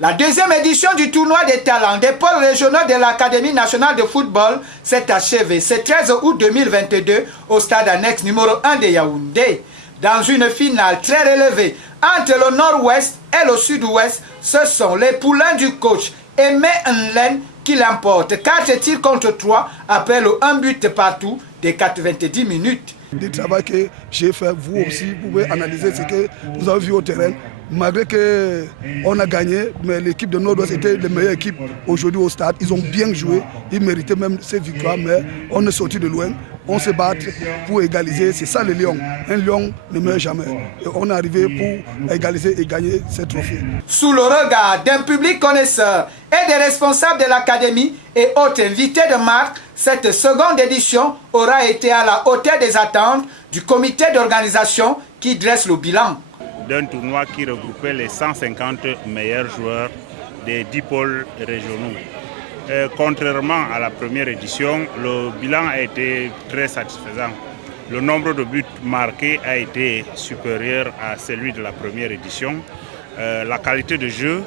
La deuxième édition du tournoi des talents des pôles régionaux de l'Académie nationale de football s'est achevée ce 13 août 2022 au stade annexe numéro 1 de Yaoundé. Dans une finale très relevée entre le nord-ouest et le sud-ouest, ce sont les poulains du coach Aimé Nlen qui l'emportent 4 tirs contre 3 après le 1 but partout des 90 minutes. Du travail que j'ai fait, vous aussi, vous pouvez analyser ce que vous avez vu au terrain. Malgré qu'on a gagné, mais l'équipe de Nord-Ouest était la meilleure équipe aujourd'hui au stade. Ils ont bien joué, ils méritaient même ces victoires, mais on est sorti de loin. On se bat pour égaliser, c'est ça le lion. Un lion ne meurt jamais. Et on est arrivé pour égaliser et gagner ce trophée. Sous le regard d'un public connaisseur et des responsables de l'académie et autres invités de marque, cette seconde édition aura été à la hauteur des attentes du comité d'organisation qui dresse le bilan. D'un tournoi qui regroupait les 150 meilleurs joueurs des 10 pôles régionaux. Contrairement à la première édition, le bilan a été très satisfaisant. Le nombre de buts marqués a été supérieur à celui de la première édition. La qualité de jeu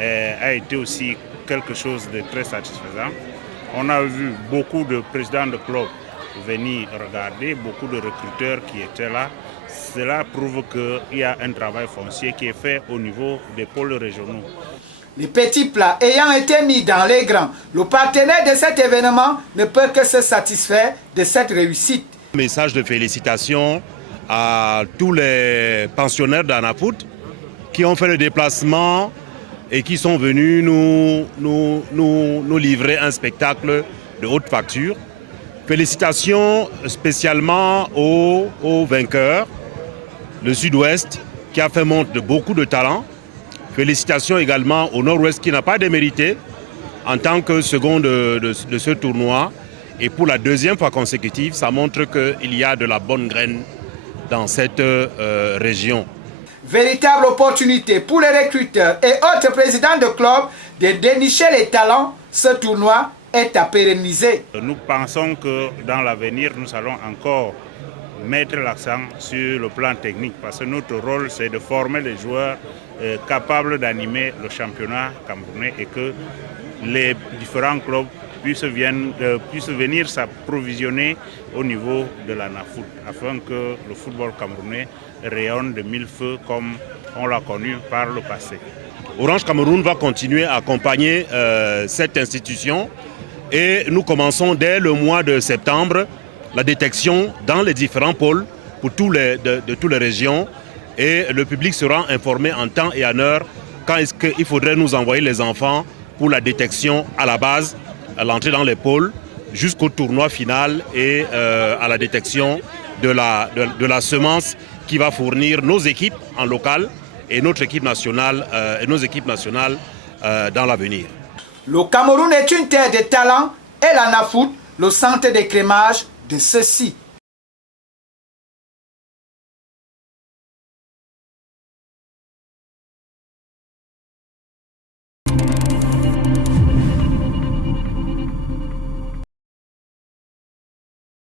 a été aussi quelque chose de très satisfaisant. On a vu beaucoup de présidents de clubs venir regarder, beaucoup de recruteurs qui étaient là. Cela prouve qu'il y a un travail foncier qui est fait au niveau des pôles régionaux. Les petits plats ayant été mis dans les grands, le partenaire de cet événement ne peut que se satisfaire de cette réussite. Message de félicitations à tous les pensionnaires d'Anafoot qui ont fait le déplacement et qui sont venus nous livrer un spectacle de haute facture. Félicitations spécialement aux vainqueurs, le Sud-Ouest qui a fait montre de beaucoup de talent. Félicitations également au Nord-Ouest qui n'a pas démérité en tant que second de ce tournoi. Et pour la deuxième fois consécutive, ça montre qu'il y a de la bonne graine dans cette région. Véritable opportunité pour les recruteurs et autres présidents de clubs de dénicher les talents, ce tournoi est à pérenniser. Nous pensons que dans l'avenir, nous allons encore mettre l'accent sur le plan technique parce que notre rôle, c'est de former les joueurs capables d'animer le championnat camerounais et que les différents clubs puissent venir s'approvisionner au niveau de l'Anafoot afin que le football camerounais rayonne de mille feux comme on l'a connu par le passé. Orange Cameroun va continuer à accompagner cette institution et nous commençons dès le mois de septembre la détection dans les différents pôles pour de toutes les régions et le public sera informé en temps et en heure quand est-ce qu'il faudrait nous envoyer les enfants pour la détection à la base, à l'entrée dans les pôles, jusqu'au tournoi final et à la détection de la semence qui va fournir nos équipes en local et notre équipe nationale et nos équipes nationales dans l'avenir. Le Cameroun est une terre de talent et l'Anafoot, le centre d'écrémage de ceux-ci.